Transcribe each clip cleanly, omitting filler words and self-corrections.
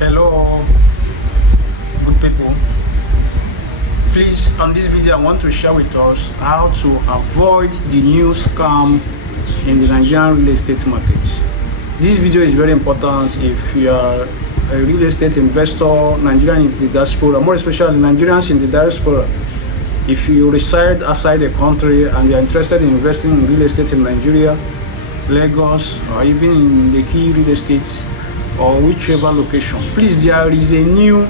Hello, good people. Please, on this video, I want to share with us how to avoid the new scam in the Nigerian real estate market. This video is very important if you are a real estate investor, Nigerian in the diaspora, more especially Nigerians in the diaspora. If you reside outside the country and you are interested in investing in real estate in Nigeria, Lagos, or even in Lekki real estate, or whichever location, please, there is a new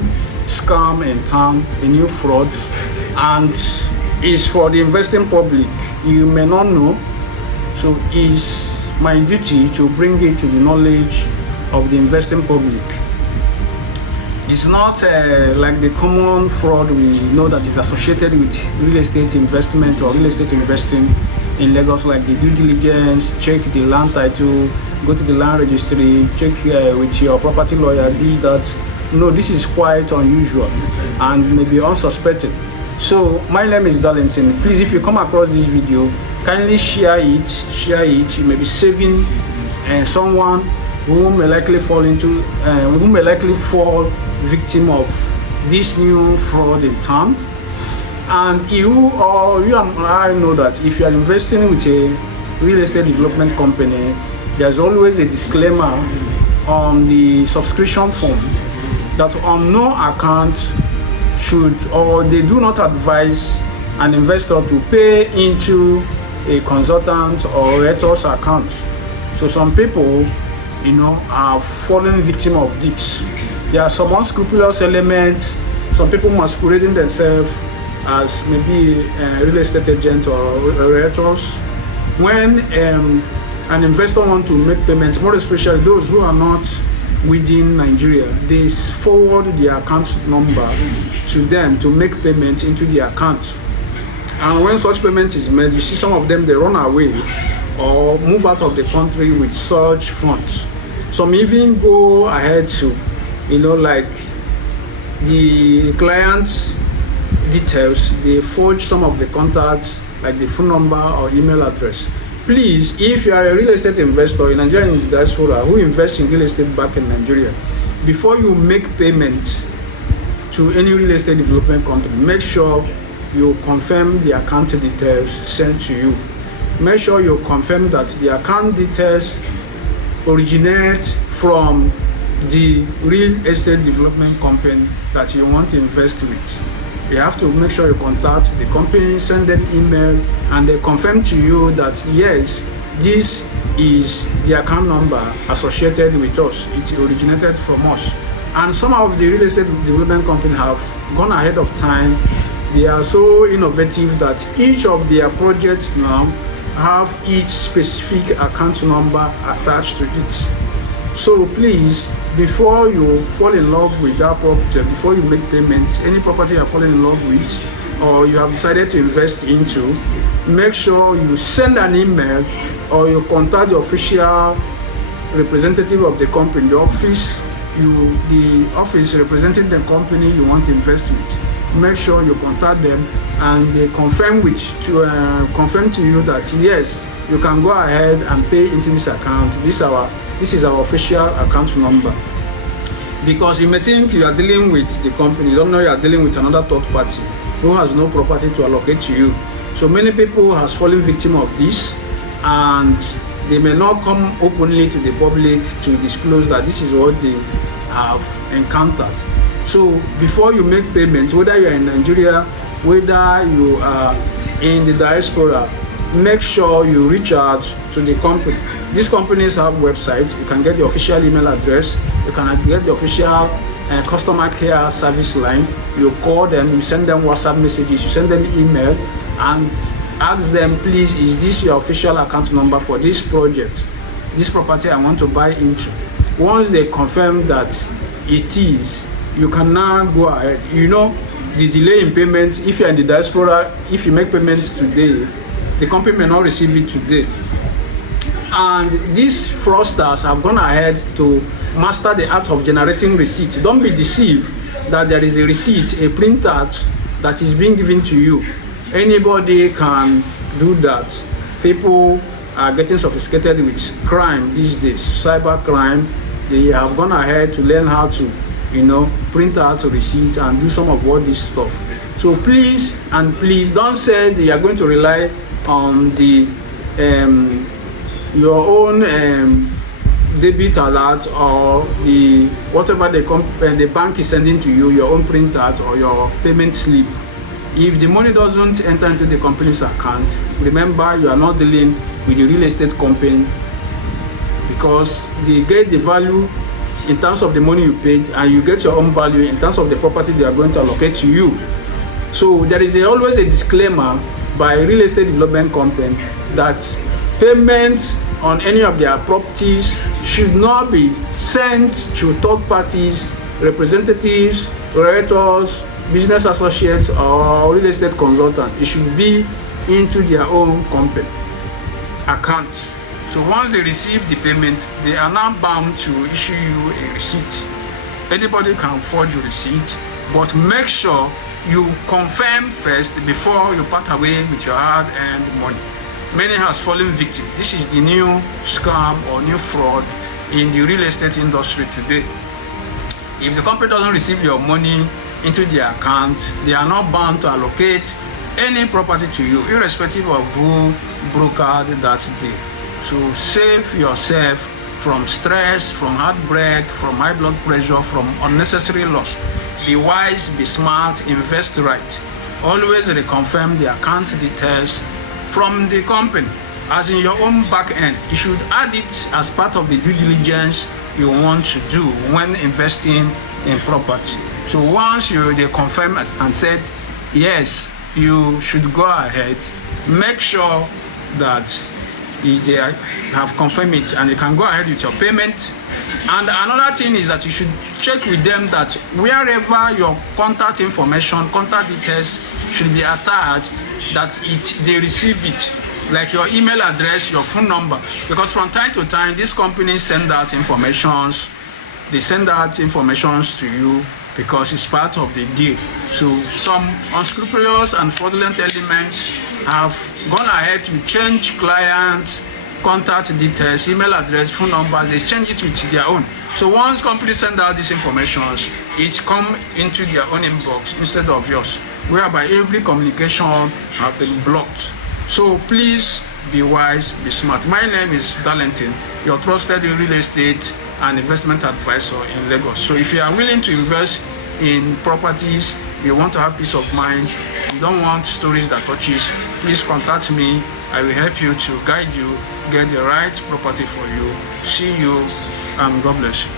scam in town, a new fraud, and it's for the investing public. You may not know, so it's my duty to bring it to the knowledge of the investing public. It's not like the common fraud we know that is associated with real estate investment or real estate investing in Lagos, like the due diligence, check the land title, go to the land registry, check with your property lawyer, this, that. No, this is quite unusual and maybe unsuspecting. So my name is Darlington. Please, if you come across this video, kindly share it. You may be saving someone who may likely fall victim of this new fraud in town. And you and I know that if you are investing with a real estate development company, there's always a disclaimer on the subscription form that on no account should, or they do not advise an investor to pay into a consultant or realtor's account. So some people, are falling victim of this. There are some unscrupulous elements, some people masquerading themselves as maybe a real estate agent or realtors. When an investor wants to make payments, more especially those who are not within Nigeria, they forward the account number to them to make payments into the account. And when such payment is made, you see some of them, they run away or move out of the country with such funds. Some even go ahead to, like the client's details, they forge some of the contacts, like the phone number or email address. Please, if you are a real estate investor in Nigeria in the diaspora who invests in real estate back in Nigeria, before you make payment to any real estate development company, make sure you confirm the account details sent to you. Make sure you confirm that the account details originate from the real estate development company that you want to invest with. You have to make sure you contact the company, send them email, and they confirm to you that yes, this is the account number associated with us. It originated from us. And some of the real estate development companies have gone ahead of time. They are so innovative that each of their projects now have each specific account number attached to it. So please, before you fall in love with that property, before you make payments, any property you are falling in love with or you have decided to invest into, make sure you send an email or you contact the official representative of the company, the office representing the company you want to invest with. Make sure you contact them and they confirm to you that yes, you can go ahead and pay into this account. This is our official account number. Because you may think you are dealing with the company, you don't know you are dealing with another third party who has no property to allocate to you. So many people has fallen victim of this, and they may not come openly to the public to disclose that this is what they have encountered. So before you make payments, whether you are in Nigeria, whether you are in the diaspora, make sure you reach out to the company. These companies have websites. You can get the official email address. You can get the official customer care service line. You call them, you send them WhatsApp messages, you send them email, and ask them, please, is this your official account number for this project, this property I want to buy into? Once they confirm that it is, you can now go ahead. The delay in payments, if you're in the diaspora, if you make payments today, the company may not receive it today. And these fraudsters have gone ahead to master the art of generating receipts. Don't be deceived that there is a receipt, a printout that is being given to you. Anybody can do that. People are getting sophisticated with crime these days, cyber crime. They have gone ahead to learn how to print out receipts and do some of all this stuff. So please don't say that you are going to rely on the your own debit alert or the whatever the bank is sending to you, your own printout or your payment slip. If the money doesn't enter into the company's account, remember you are not dealing with the real estate company, because they get the value in terms of the money you paid, and you get your own value in terms of the property they are going to allocate to you. So there is always a disclaimer by real estate development company that payments on any of their properties should not be sent to third parties, representatives, realtors, business associates, or real estate consultants. It should be into their own company account. So once they receive the payment, they are now bound to issue you a receipt. Anybody can forge a receipt, but make sure you confirm first before you part away with your hard-earned money. Many has fallen victim. This is the new scam or new fraud in the real estate industry today. If the company doesn't receive your money into their account, they are not bound to allocate any property to you, irrespective of who brokered that deal. So save yourself from stress, from heartbreak, from high blood pressure, from unnecessary loss. Be wise, be smart, invest right. Always reconfirm the account details from the company, as in your own back end. You should add it as part of the due diligence you want to do when investing in property. So once they confirm and said yes, you should go ahead, make sure that they have confirmed it and you can go ahead with your payment. And another thing is that you should check with them that wherever your contact information, contact details should be attached, that they receive it, like your email address, your phone number, because from time to time these companies send out informations. They send out informations to you because it's part of the deal. So some unscrupulous and fraudulent elements have gone ahead to change clients' contact details, email address, phone numbers. They change it with their own. So once companies send out these informations, it come into their own inbox instead of yours, whereby every communication has been blocked. So please be wise, be smart. My name is Darlington, your trusted real estate and investment advisor in Lagos. So if you are willing to invest in properties, you want to have peace of mind, you don't want stories that touches, please contact me. I will help you to guide you, get the right property for you. See you, and God bless you.